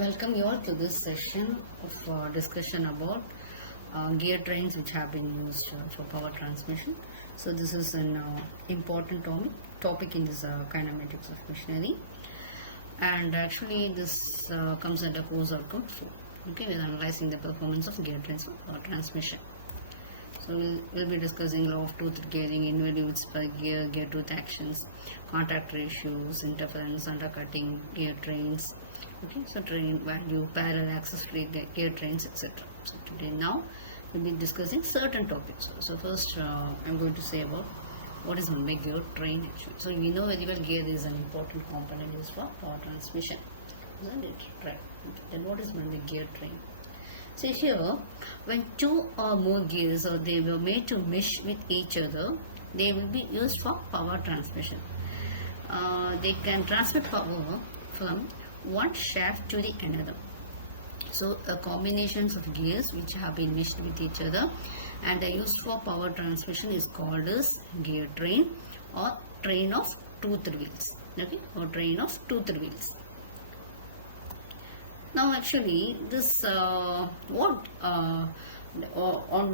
Welcome you all to this session of discussion about gear trains which have been used for power transmission. So this is an important topic in this kinematics of machinery, and actually this comes under course outcome 4. Okay, we are analyzing the performance of gear trains for power transmission. So we'll be discussing law of tooth gearing, involutes per gear, gear tooth actions, contact ratios, interference, undercutting, gear trains. Okay, so train value, parallel axis free gear trains, etc. So today now we'll be discussing certain topics. So first I'm going to say about what is meant by gear train actually. So we know very well gear is an important component used for power transmission, isn't it? Right. Then what is meant by gear train? So here, when two or more gears or they were made to mesh with each other, they will be used for power transmission. They can transmit power from one shaft to the another. So combinations of gears which have been meshed with each other and are used for power transmission is called as gear train or train of toothed wheels. Okay, or train of toothed wheels. Now actually this on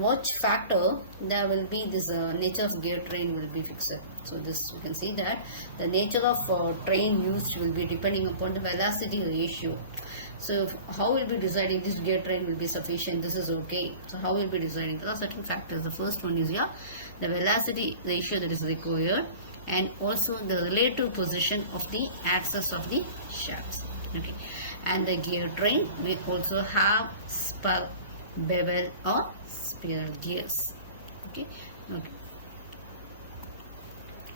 what factor there will be this nature of gear train will be fixed. So this you can see that the nature of train used will be depending upon the velocity ratio. So how will be deciding this gear train will be sufficient, this is okay. So how will be deciding? There are certain factors. The first one is the velocity ratio that is required, and also the relative position of the axis of the shafts. Okay. And the gear train may also have spur, bevel or spiral gears. Okay.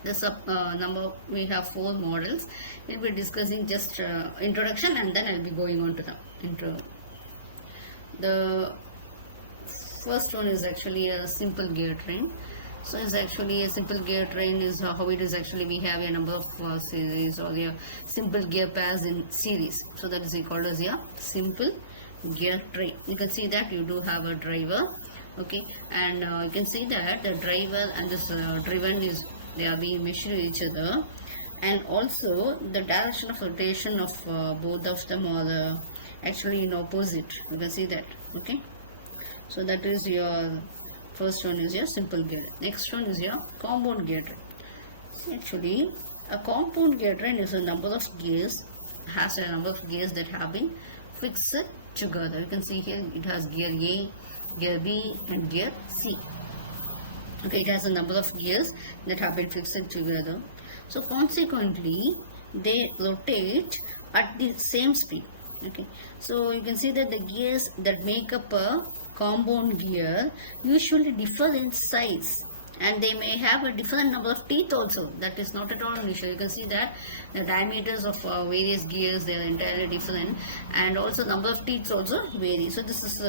This number we have 4 models. We'll be discussing just introduction, and then I'll be going on to the intro. The first one is actually a simple gear train. So it's actually a simple gear train is how it is actually. We have a number of series or the simple gear pairs in series. So that is called as a simple gear train. You can see that you do have a driver. Okay, and you can see that the driver and this driven is they are being meshed with each other, and also the direction of rotation of both of them are actually in opposite. You can see that. Okay, so that is your first one is your simple gear. Next one is your compound gear train. Actually, a compound gear train is a number of gears, has a number of gears that have been fixed together. You can see here it has gear A, gear B and gear C. Okay, it has a number of gears that have been fixed together. So consequently, they rotate at the same speed. Okay, so you can see that the gears that make up a compound gear usually differ in size, and they may have a different number of teeth also. That is not at all an issue. You can see that the diameters of various gears, they are entirely different, and also number of teeth also vary. So this is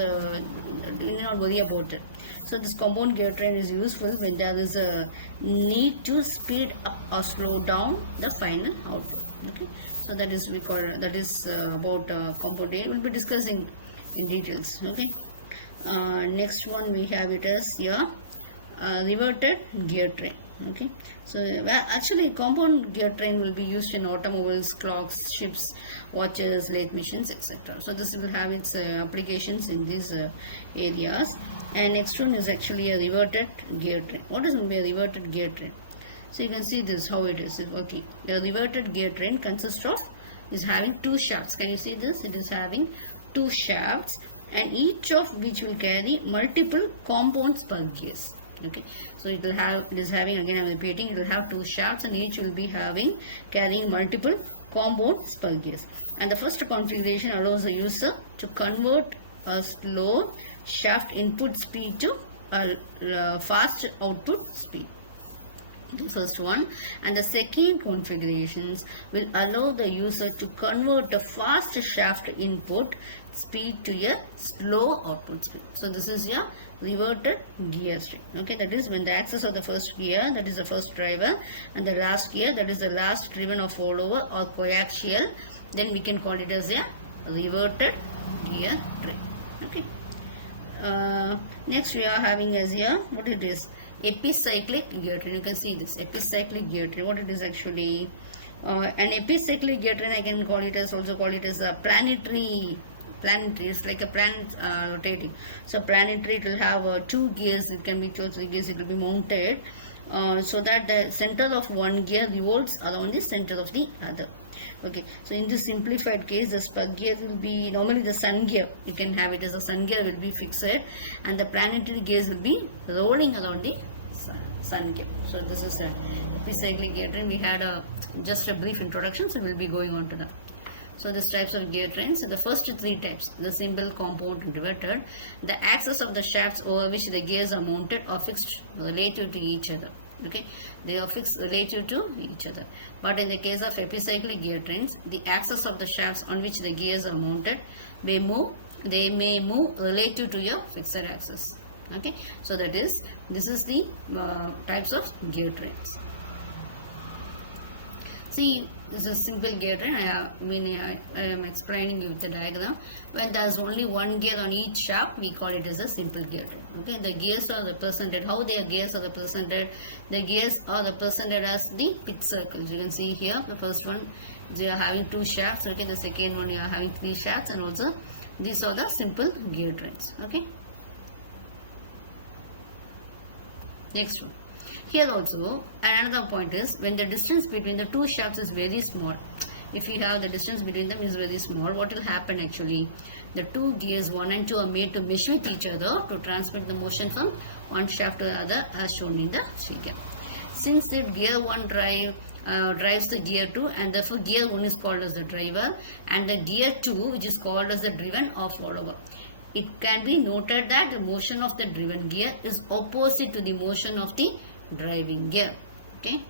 you need not worry about it. So this compound gear train is useful when there is a need to speed up or slow down the final output. Okay, so that is about compound gear. We'll be discussing in details. Okay, next one we have it as reverted gear train. Okay, so actually compound gear train will be used in automobiles, clocks, ships, watches, lathe machines, etc. So this will have its applications in these areas. And next one is actually a reverted gear train. What is a reverted gear train? So you can see this how it is working. The reverted gear train consists of is having 2 shafts. Can you see this? It is having 2 shafts, and each of which will carry multiple compound spur gears. Okay, so it is having, again I'm repeating, it will have 2 shafts, and each will be carrying multiple compound spur gears. And the first configuration allows the user to convert a slow shaft input speed to a fast output speed. The first one, and the second configurations will allow the user to convert a fast shaft input speed to a slow output speed. So this is your reverted gear train. Okay, that is when the axis of the first gear, that is the first driver, and the last gear, that is the last driven or follower or coaxial, then we can call it as a reverted gear train. Okay, next we are having as here what it is, epicyclic gear train. You can see this epicyclic gear train. What it is actually, An epicyclic gear train, I can call it as, also call it as a planetary. It's like a planet rotating. So planetary, it will have two gears. It can be two gears. It will be mounted so that the center of one gear revolves around the center of the other. Okay, so in this simplified case, the spur gear will be normally the sun gear. You can have it as a sun gear will be fixed, and the planetary gears will be rolling around the sun gear. So this is a epicyclic gear train. We had just a brief introduction, so we'll be going on to that. So these types of gear trains, the first three types, the simple, compound and riveted, the axis of the shafts over which the gears are mounted are fixed relative to each other. Okay, they are fixed relative to each other. But in the case of epicyclic gear trains, the axis of the shafts on which the gears are mounted may move, relative to your fixed axis. Okay, so that is, this is the types of gear trains. See, this is simple gear train. I am explaining you with the diagram. When there is only one gear on each shaft, we call it as a simple gear train. Okay, the gears are represented. How their gears are represented? The gears are represented as the pitch circles. You can see here, the first one, they are having two shafts. Okay, the second one, you are having three shafts, and also these are the simple gear trains. Okay. Next one. Here also, another point is, when the distance between the two shafts is very small, if you have the distance between them is very small, what will happen actually? The two gears 1 and 2 are made to mesh with each other to transmit the motion from one shaft to the other, as shown in the figure. Since the gear 1 drives the gear 2, and therefore gear 1 is called as the driver, and the gear 2, which is called as the driven or follower. It can be noted that the motion of the driven gear is opposite to the motion of the driving gear. Okay,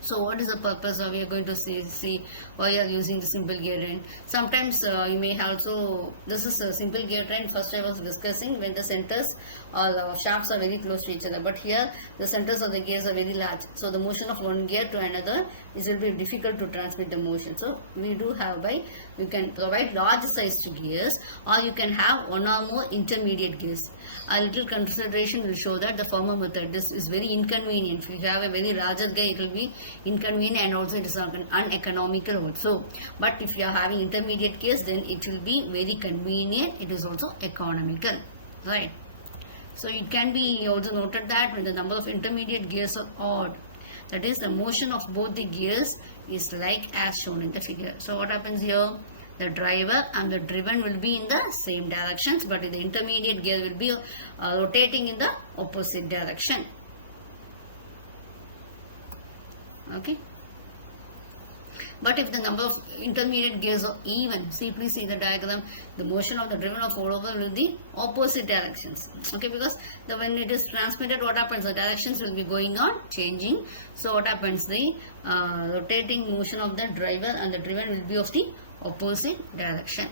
so what is the purpose of, we are going to see why you are using the simple gear train. Sometimes you may also, this is a simple gear train. First I was discussing when the centers or the shafts are very close to each other, but here the centers of the gears are very large, so the motion of one gear to another, it will be difficult to transmit the motion. So we do have, by you can provide large sized gears, or you can have one or more intermediate gears. A little consideration will show that the former method, this is very inconvenient. If you have a very larger gear, it will be inconvenient, and also it is uneconomical also. But if you are having intermediate gears, then it will be very convenient. It is also economical, right? So it can be also noted that when the number of intermediate gears are odd, that is, the motion of both the gears is like as shown in the figure. So what happens here? The driver and the driven will be in the same directions, but the intermediate gear will be rotating in the opposite direction. Okay. But if the number of intermediate gears are even, see, please see the diagram, the motion of the driven or follower will be opposite directions. Okay, because when it is transmitted, what happens? The directions will be going on, changing. So what happens? The rotating motion of the driver and the driven will be of the opposite direction.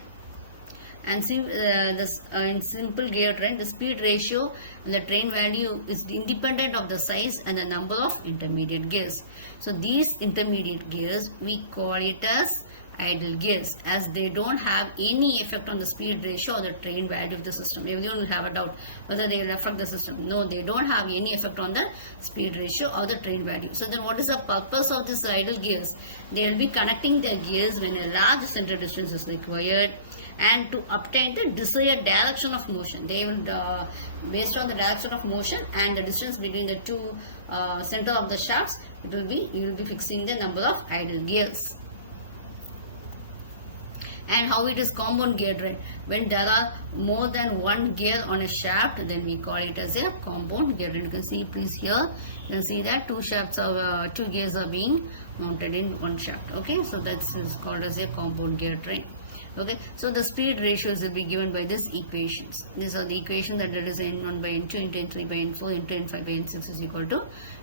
And see, in simple gear train, the speed ratio and the train value is independent of the size and the number of intermediate gears. So these intermediate gears, we call it as idle gears, as they don't have any effect on the speed ratio or the train value of the system. Everyone will have a doubt whether they will affect the system. No, they don't have any effect on the speed ratio or the train value. So then what is the purpose of this idle gears? They will be connecting their gears when a large center distance is required, and to obtain the desired direction of motion. They will, based on the direction of motion and the distance between the two center of the shafts, it will be, you will be fixing the number of idle gears. And how it is compound gear train? When there are more than one gear on a shaft, then we call it as a compound gear train. You can see, please, here you can see that two gears are being mounted in one shaft. Okay, so that is called as a compound gear train. Okay, so the speed ratios will be given by these equations. These are the equations, that is N1 by N2 into N3 by N4 into N5 by N6 is equal to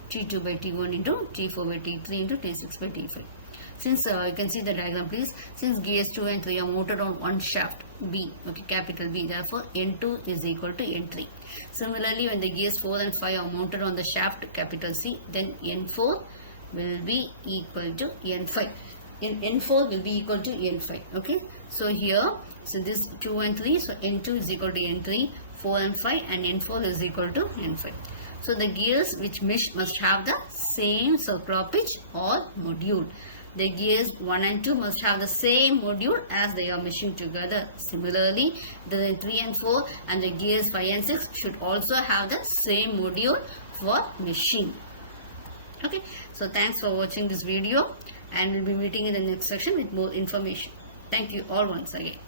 T2 by T1 into T4 by T3 into T6 by T5. Since you can see the diagram, please. Since gears 2 and 3 are mounted on one shaft B, okay, capital B, therefore N2 is equal to N3. Similarly, when the gears 4 and 5 are mounted on the shaft capital C, then N4 will be equal to N5. N4 will be equal to N5. Okay, so here, so this 2 and 3, so N2 is equal to N3, 4 and 5, and N4 is equal to N5. So the gears which mesh must have the same circular pitch or module. The gears 1 and 2 must have the same module as they are meshing together. Similarly, the 3 and 4 and the gears 5 and 6 should also have the same module for meshing. Okay, so thanks for watching this video, and we'll be meeting in the next section with more information. Thank you all once again.